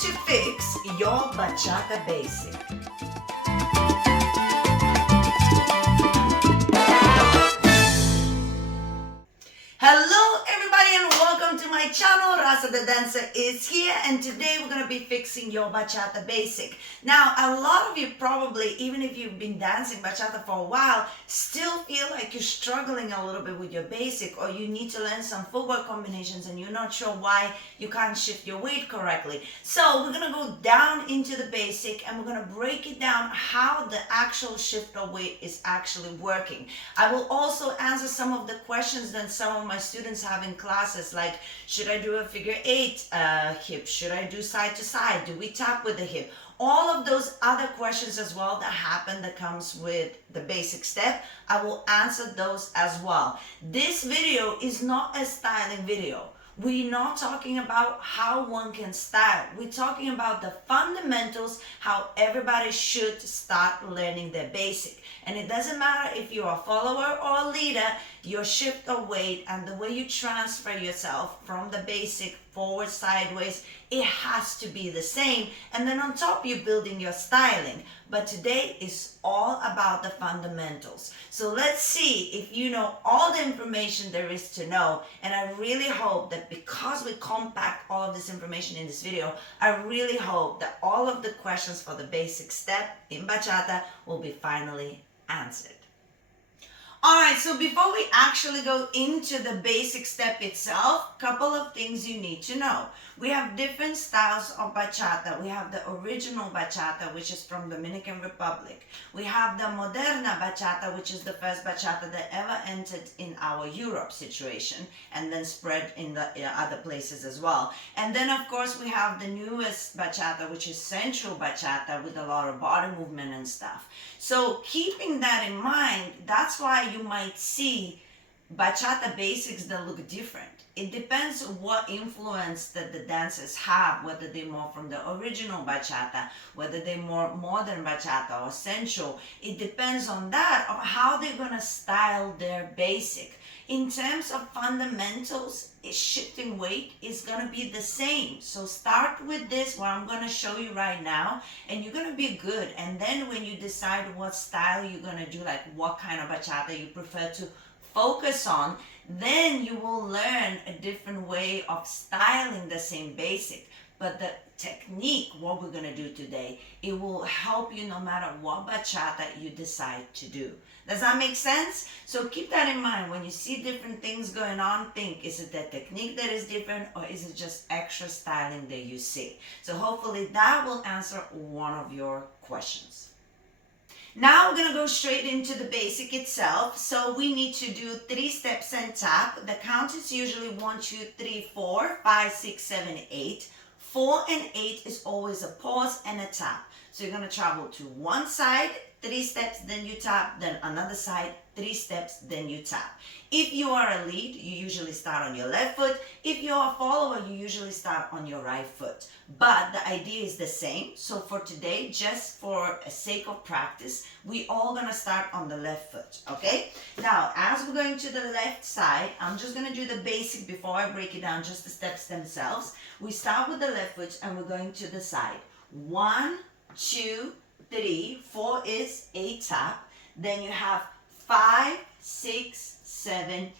to fix your bachata basic. Hello everybody and welcome to my channel. Rasa the dancer is here, and today we're going to be fixing your bachata basic. Now, a lot of you probably, even if you've been dancing bachata for a while, still feel like you're struggling a little bit with your basic, or you need to learn some footwork combinations and you're not sure why you can't shift your weight correctly. So we're going to go down into the basic and we're going to break it down how the actual shift of weight is actually working. I will also answer some of the questions that some of my students have in classes, like, should I do a figure 8 hip? Should I do side to side? Do we tap with the hip? All of those other questions as well that comes with the basic step, I will answer those as well. This video is not a styling video. We're not talking about how one can style. We're talking about the fundamentals, how everybody should start learning their basic. And it doesn't matter if you're a follower or a leader, your shift of weight and the way you transfer yourself from the basic forward, sideways, it has to be the same. And then on top, you're building your styling. But today is all about the fundamentals. So let's see if you know all the information there is to know. And I really hope that because we compact all of this information in this video, I really hope that all of the questions for the basic step in bachata will be finally answered. Alright, so before we actually go into the basic step itself, couple of things you need to know. We have different styles of bachata. We have the original bachata, which is from Dominican Republic. We have the Moderna bachata, which is the first bachata that ever entered in our Europe situation and then spread in the other places as well. And then of course we have the newest bachata, which is Central bachata with a lot of body movement and stuff. So keeping that in mind, that's why you might see bachata basics that look different. It depends on what influence that the dancers have, whether they're more from the original bachata, whether they're more modern bachata or central. It depends on that, of how they're gonna style their basic. In terms of fundamentals, shifting weight is gonna be the same. So start with this, what I'm gonna show you right now, and you're gonna be good. And then when you decide what style you're gonna do, like what kind of bachata you prefer to focus on, then you will learn a different way of styling the same basic. But the technique, what we're gonna do today, it will help you no matter what bachata you decide to do. Does that make sense? So keep that in mind. When you see different things going on, think, is it the technique that is different, or is it just extra styling that you see? So hopefully that will answer one of your questions. Now we're going to go straight into the basic itself. So we need to do 3 steps and tap. The count is usually 1, 2, 3, 4, 5, 6, 7, 8. 4 and 8 is always a pause and a tap. So you're going to travel to one side, 3 steps, then you tap, then another side, 3 steps, then you tap. If you are a lead, you usually start on your left foot. If you're a follower, you usually start on your right foot. But the idea is the same. So for today, just for the sake of practice, we all gonna start on the left foot, okay? Now, as we're going to the left side, I'm just gonna do the basic before I break it down, just the steps themselves. We start with the left foot and we're going to the side. 1, 2, 3, 4 is a tap. Then you have 5, 6, 7,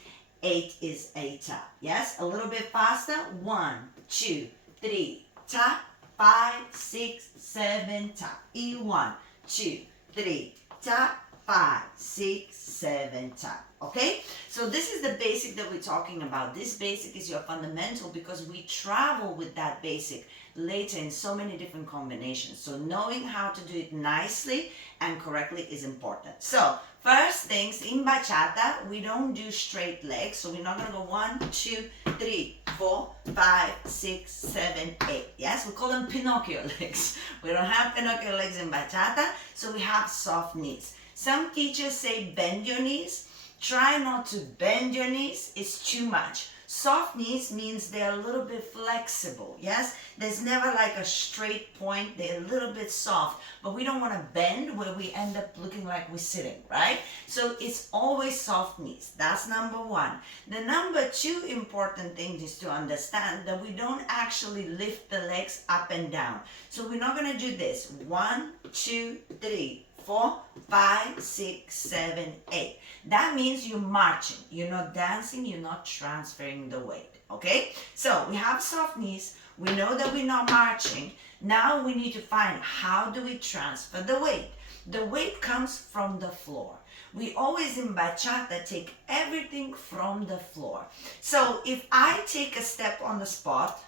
8 is a tap. Yes, a little bit faster. 1, 2, 3, tap. 5, 6, 7, tap. 1, 2, 3, tap. 5, 6, 7, tap. Okay, so this is the basic that we're talking about. This basic is your fundamental because we travel with that basic later in so many different combinations. So knowing how to do it nicely and correctly is important. So first things, in bachata, we don't do straight legs. So we're not going to go 1, 2, 3, 4, 5, 6, 7, 8. Yes, we call them Pinocchio legs. We don't have Pinocchio legs in bachata, so we have soft knees. Some teachers say bend your knees. Try not to bend your knees, it's too much. Soft knees means they're a little bit flexible, yes? There's never like a straight point. They're a little bit soft, but we don't want to bend where we end up looking like we're sitting, right? So it's always soft knees. That's number one. The number two important thing is to understand that we don't actually lift the legs up and down. So we're not going to do this. 1, 2, 3, 4, 5, 6, 7, 8. That means you're marching. You're not dancing. You're not transferring the weight. Okay? So we have soft knees. We know that we're not marching. Now we need to find how do we transfer the weight. The weight comes from the floor. We always in bachata take everything from the floor. So if I take a step on the spot,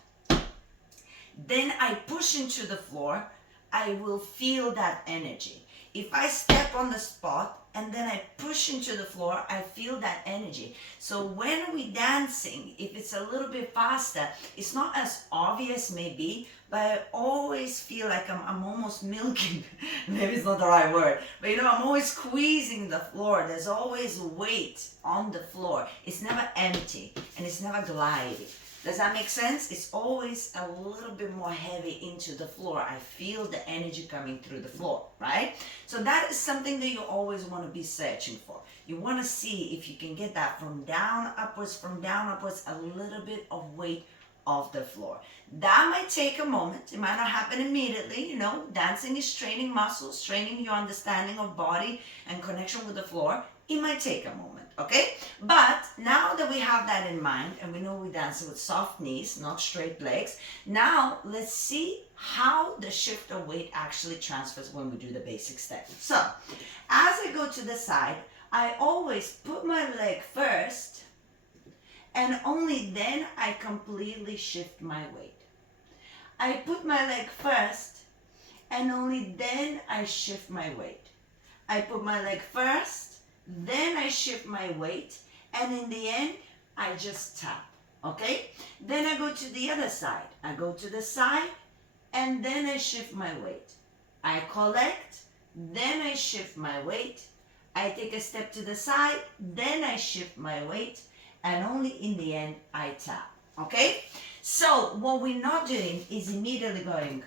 then I push into the floor, I will feel that energy. If I step on the spot and then I push into the floor, I feel that energy. So when we dancing, if it's a little bit faster, it's not as obvious maybe, but I always feel like I'm almost milking. Maybe it's not the right word, but I'm always squeezing the floor. There's always weight on the floor. It's never empty and it's never gliding. Does that make sense? It's always a little bit more heavy into the floor. I feel the energy coming through the floor, right? So that is something that you always want to be searching for. You want to see if you can get that from down upwards, a little bit of weight off the floor. That might take a moment. It might not happen immediately. Dancing is training muscles, training your understanding of body and connection with the floor. It might take a moment, okay? But now that we have that in mind and we know we dance with soft knees, not straight legs, now let's see how the shift of weight actually transfers when we do the basic step. So, as I go to the side, I always put my leg first and only then I completely shift my weight. I put my leg first and only then I shift my weight. I put my leg first, then I shift my weight, and in the end, I just tap, okay? Then I go to the other side. I go to the side, and then I shift my weight. I collect, then I shift my weight. I take a step to the side, then I shift my weight, and only in the end, I tap, okay? So what we're not doing is immediately going,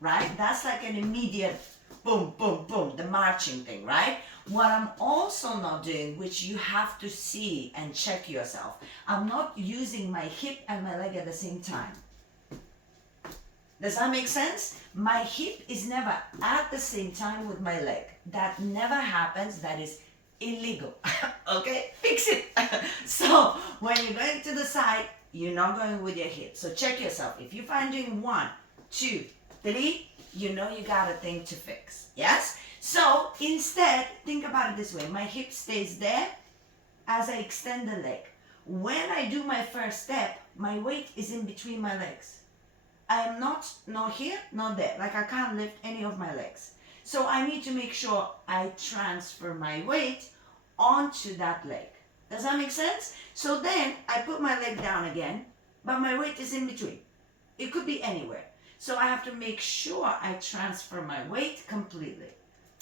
right? That's like an immediate boom, boom, boom, the marching thing, right? What I'm also not doing, which you have to see and check yourself, I'm not using my hip and my leg at the same time. Does that make sense? My hip is never at the same time with my leg. That never happens. That is illegal. Okay? Fix it. So when you're going to the side, you're not going with your hip. So check yourself. If you find doing 1, 2, 3, you got a thing to fix. Yes? So instead, think about it this way. My hip stays there as I extend the leg. When I do my first step, my weight is in between my legs. I am not here, not there. Like I can't lift any of my legs. So I need to make sure I transfer my weight onto that leg. Does that make sense? So then I put my leg down again, but my weight is in between. It could be anywhere. So I have to make sure I transfer my weight completely.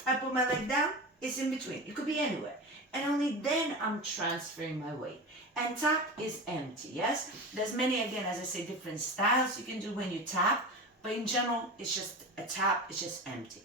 I put my leg down, it's in between. It could be anywhere. And only then I'm transferring my weight. And tap is empty, yes? There's many, again, as I say, different styles you can do when you tap. But in general, it's just a tap, it's just empty.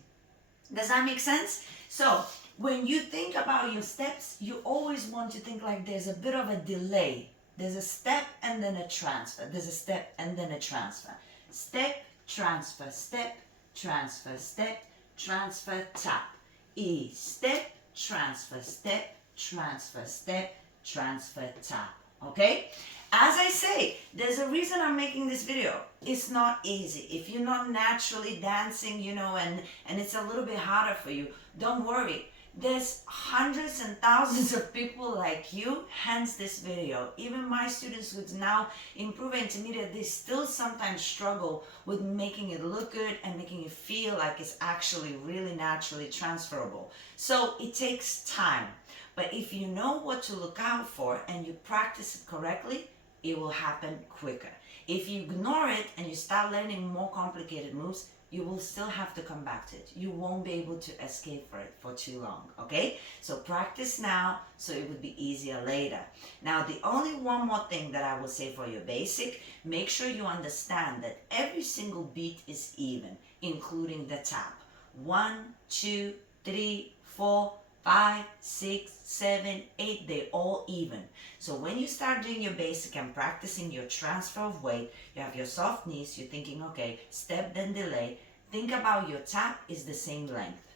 Does that make sense? So when you think about your steps, you always want to think like there's a bit of a delay. There's a step and then a transfer. There's a step and then a transfer. Step, transfer, step, transfer, step, transfer, tap. E, step, transfer, step, transfer, step, transfer, tap. Okay? As I say, there's a reason I'm making this video. It's not easy. If you're not naturally dancing, and it's a little bit harder for you, don't worry. There's hundreds and thousands of people like you, hence this video. Even my students who's now improving intermediate, they still sometimes struggle with making it look good and making it feel like it's actually really naturally transferable. So it takes time. But if you know what to look out for and you practice it correctly, it will happen quicker. If you ignore it and you start learning more complicated moves, you will still have to come back to it. You won't be able to escape for it for too long, okay? So practice now so it would be easier later. Now, the only one more thing that I will say for your basic, make sure you understand that every single beat is even, including the tap. 1, 2, 3, 4, 5, 6, 7, 8, they're all even. So when you start doing your basic and practicing your transfer of weight, you have your soft knees, you're thinking, okay, step then delay. Think about your tap is the same length.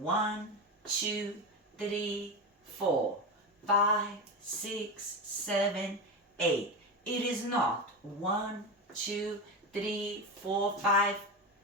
1, 2, 3, 4, 5, 6, 7, 8. It is not 1, 2, 3, 4, 5.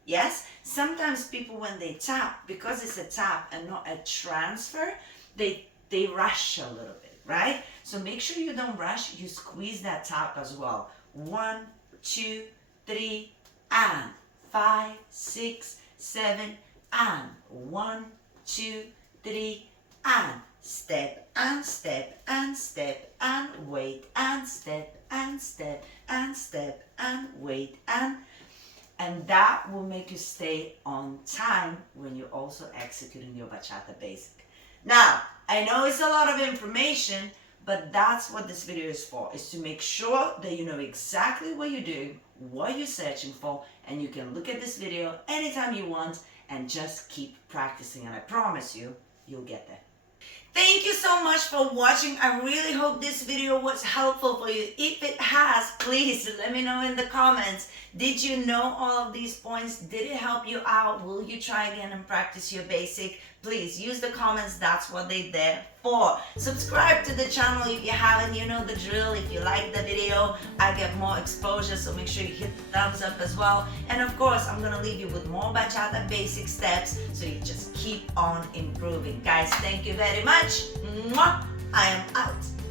Yes, sometimes people when they tap, because it's a tap and not a transfer, they rush a little bit, right? So make sure you don't rush, you squeeze that tap as well. 1, 2, 3, and 5, 6, 7, and 1, 2, 3, and step and step and step and wait and step and step and step and wait and that will make you stay on time when you're also executing your bachata basic. Now, I know it's a lot of information, but that's what this video is for, is to make sure that you know exactly what you're doing, what you're searching for, and you can look at this video anytime you want and just keep practicing, and I promise you, you'll get there. Thank you so much for watching. I really hope this video was helpful for you. If it has, please let me know in the comments. Did you know all of these points? Did it help you out? Will you try again and practice your basic? Please use the comments. That's what they're there for. Subscribe to the channel if you haven't. You know the drill. If you like the video, I get more exposure, so make sure you hit the thumbs up as well. And of course, I'm gonna leave you with more bachata basic steps, so you just keep on improving. Guys, thank you very much. Mwah! I am out.